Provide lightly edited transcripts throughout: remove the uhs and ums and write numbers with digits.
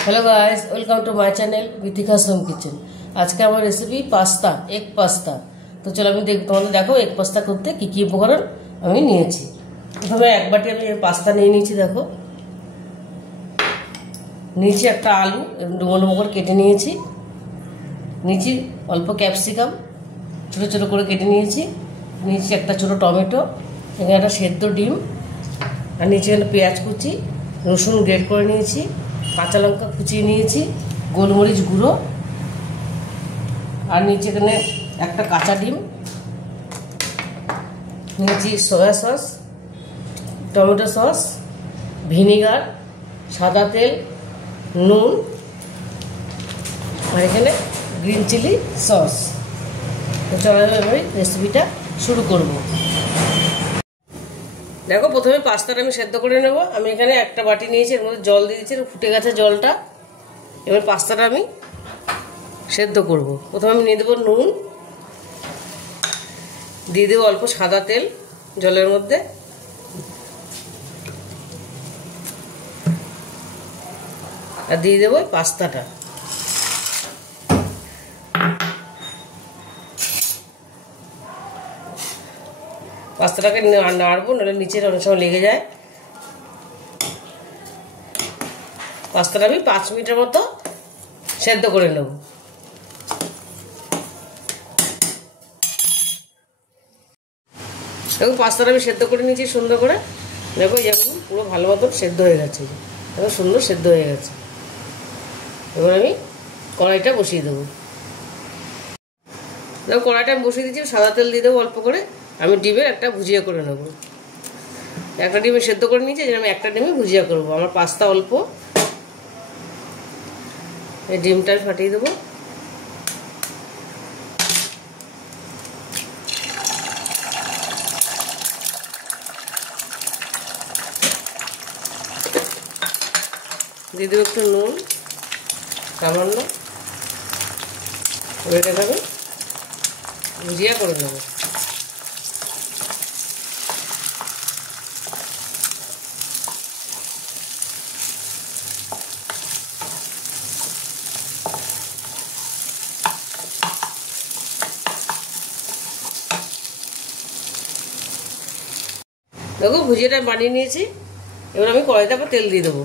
Hello guys, welcome to my channel Vithika's home kitchen. आज के हमारे रेसिपी पास्ता, एग पास्ता। तो चलो আমি তোমাদের দেখো এগ পাস্তা করতে কি কি উপকরণ আমি নিয়েছি। প্রথমে এক বাটি আমি পাস্তা নিয়ে নিয়েছি। দেখো নিচে একটা আলু ডুমো ডুমো করে কেটে নিয়েছি। নিচে অল্প ক্যাপসিকাম ছোট ছোট করে কেটে নিয়েছি। নিচে একটা ছোট টমেটো, এখানে একটা সেদ্ধ ডিম, আর নিচে একটা পেঁয়াজ কুচি, রসুন গ্রেট করে নিয়েছি, কাঁচা লঙ্কা কুচিয়ে নিয়েছি, গোলমরিচ গুঁড়ো, আর নিচে এখানে একটা কাঁচা ডিম নিয়েছি, soya sauce, tomato sauce, vinegar, সাদা তেল, নুন, আর এখানে গ্রিন চিলি সস। তো চলো এবার রেসিপিটা শুরু করব। দেখো প্রথমে পাস্তাটা আমি সেদ্ধ করে নেব। আমি এখানে একটা বাটি নিয়েছি, এর মধ্যে জল দিয়ে দিয়েছি, ফুটে গেছে জলটা। এবার পাস্তাটা আমি সেদ্ধ করব। প্রথমে আমি নিয়ে দেবো নুন, দিয়ে দেবো অল্প সাদা তেল জলের মধ্যে, আর দিয়ে দেবো পাস্তাটা। পাস্তাটাকে নাড়বো, নাহলে নিচের অনেক সময় লেগে যায়। পাস্তাটা আমি 5 মিনিটের মতো সেদ্ধ করে নেব। দেখো পাস্তাটা আমি সেদ্ধ করে নিয়েছি সুন্দর করে। দেখো এরকম পুরো ভালো মতন সেদ্ধ হয়ে গেছে। দেখো সুন্দর সেদ্ধ হয়ে গেছে। এবার আমি কড়াইটা বসিয়ে দেবো। দেখো কড়াইটা আমি বসিয়ে দিচ্ছি, সাদা তেল দিয়ে দেবো অল্প করে। আমি ডিমের একটা ভুজিয়া করে নেব। একটা ডিমে সেদ্ধ করে নিয়েছি, আমি একটা ডিমে ভুজিয়া করব। আমার পাস্তা অল্প, এই ডিমটা ফাটিয়ে দেবো। দিয়ে দেবো একটু নুন সামান্য। এটাকে আমি ভুজিয়া করে নেব। দেখো ভুজিয়াটা বানিয়ে নিয়েছি। এবার আমি কড়াইতে আবার তেল দিয়ে দেবো।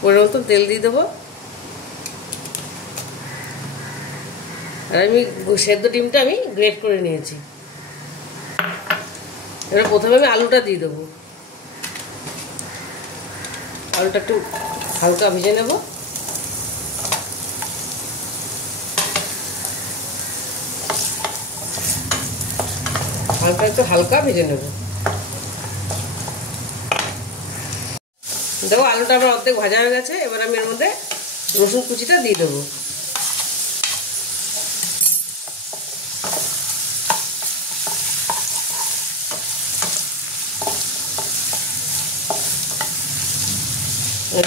পরিমাণ মতো তেল দিয়ে দেবো। আর আমি সেদ্ধ ডিমটা আমি গ্রেট করে নিয়েছি। এবার প্রথমে আমি আলুটা দিয়ে দেবো। আলুটা একটু হালকা ভেজে নেব। হালকা ভেজে নেব। দেখো আলুটা আমার অর্ধেক ভাজা হয়ে গেছে। এবার আমি এর মধ্যে রসুন কুচিটা দিয়ে দেবো।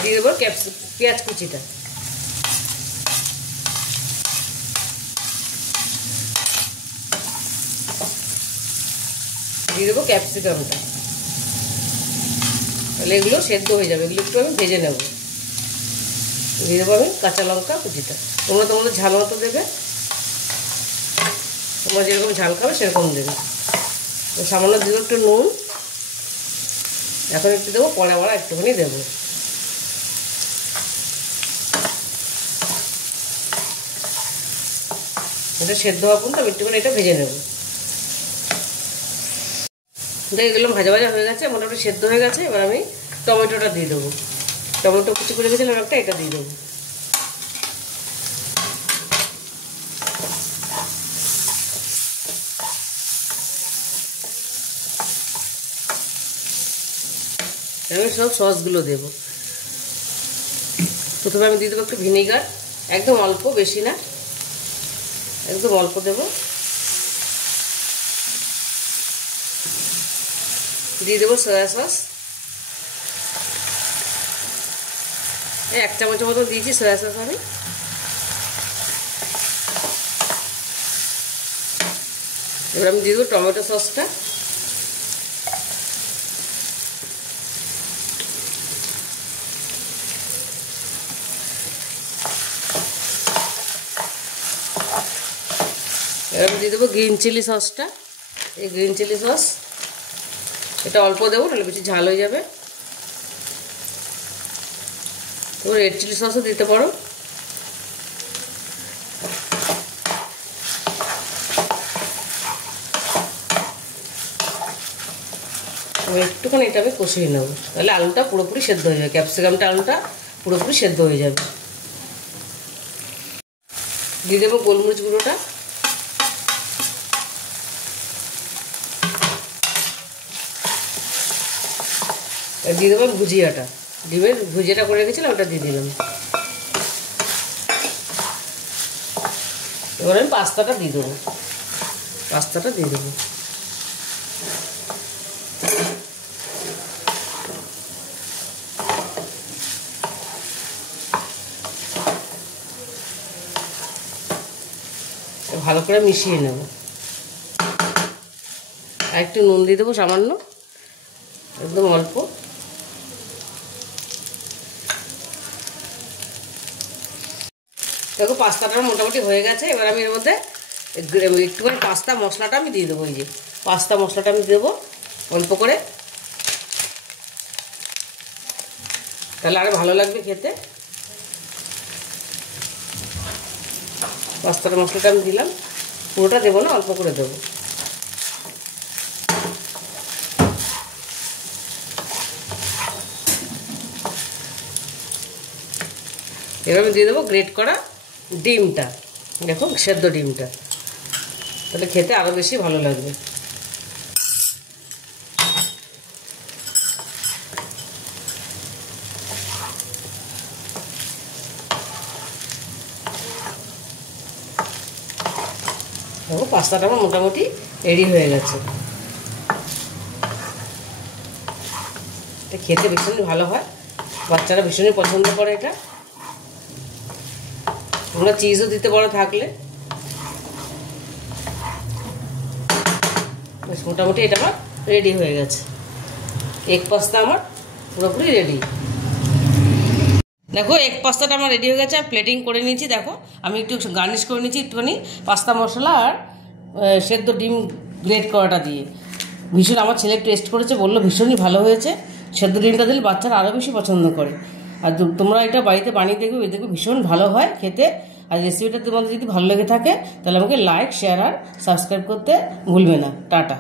দিয়ে দেবো পেঁয়াজ কুচিটা। দিয়ে দেবো ক্যাপসিকামটা। তাহলে এগুলো সেদ্ধ হয়ে যাবে। এগুলো একটু আমি ভেজে নেব। দিয়ে দেবো আমি কাঁচা লঙ্কা কুচিটা। তোমরা তোমাদের ঝাল মতো দেবে, তোমরা যেরকম ঝাল খাবে সেরকম দেবে। সামান্য দেবো একটু নুন। এখন একটু দেবো, পরে আবার একটুখানি দেবো। এটা সেদ্ধ হওয়া পর্যন্ত আমি একটুখানি এটা ভেজে নেব। এগুলো ভাজা ভাজা হয়ে গেছে, মোটামুটি সেদ্ধ হয়ে গেছে। এবার আমি টমেটোটা দিয়ে দেবো। টমেটো কুচি করে রেখেছিলাম একটা, এটা দিয়ে দেবো। আমি সব সসগুলো দেবো। প্রথমে আমি দিয়ে দেবো একটু ভিনিগার, একদম অল্প, বেশি না, একদম অল্প দেবো। দিয়ে দেবো সয়া সস, 1 চামচের মতো দিয়েছি সয়া সস আমি। এবার আমি দিয়ে দেবো টমেটো সসটা। এবার আমি দিয়ে দেবো গ্রিন চিলি সসটা। এই গ্রিন চিলি সস এটা অল্প দেবো, নাহলে বেশি ঝাল হয়ে যাবে। তো রেড চিলি সসও দিতে পারো। একটুখানি এটা আমি কষিয়ে নেবো, তাহলে আলুটা পুরোপুরি সেদ্ধ হয়ে যাবে, ক্যাপসিকামটা আলুটা পুরোপুরি সেদ্ধ হয়ে যাবে। দিয়ে দেবো গোলমরিচ গুঁড়োটা, দিয়ে দেবো ভুজিয়াটা, ডিমের ভুজিয়াটা করে রেখেছিলাম ওটা দিয়ে দিলাম। এবার আমি পাস্তাটা দিয়ে দেবো, পাস্তাটা দিয়ে দেবো। ভালো করে মিশিয়ে নেব। আর একটু নুন দিয়ে দেবো সামান্য, একদম অল্প। দেখো পাস্তাটা মোটামুটি হয়ে গেছে। এবার আমি এর মধ্যে একটুখানি পাস্তা মশলাটা আমি দিয়ে দেবো। এই যে পাস্তা মশলাটা আমি দেবো অল্প করে, তাহলে আরও ভালো লাগবে খেতে। পাস্তার মশলাটা আমি দিলাম, পুরোটা দেবো না, অল্প করে দেবো। এবার আমি দিয়ে দেবো গ্রেট করা ডিমটা, দেখো সেদ্ধ ডিমটা, তাহলে খেতে আরও বেশি ভালো লাগবে। দেখো পাস্তাটা আমার মোটামুটি রেডি হয়ে গেছে। এটা খেতে ভীষণই ভালো হয়, বাচ্চারা ভীষণই পছন্দ করে এটা। তোমরা চিজও দিতে পারো থাকলে। মোটামুটি এটা আমার রেডি হয়ে গেছে। এগ পাস্তা আমার পুরোপুরি রেডি। দেখো এগ পাস্তাটা আমার রেডি হয়ে গেছে, আমি প্লেটিং করে নিয়েছি। দেখো আমি একটু গার্নিশ করে নিয়েছি একটুখানি পাস্তা মশলা আর সেদ্ধ ডিম গ্রেট করাটা দিয়ে। ভীষণ আমার ছেলে টেস্ট করেছে, বললো ভীষণই ভালো হয়েছে। সেদ্ধ ডিমটা দিলে বাচ্চারা আরও বেশি পছন্দ করে। আর তোমরা এটা বাড়িতে বানিয়ে দেখবে, দেখবে ভীষণ ভালো হয় খেতে। আর রেসিপিটা তোমাদের যদি ভালো লেগে থাকে তাহলে আমাকে লাইক, শেয়ার আর সাবস্ক্রাইব করতে ভুলবে না। টাটা।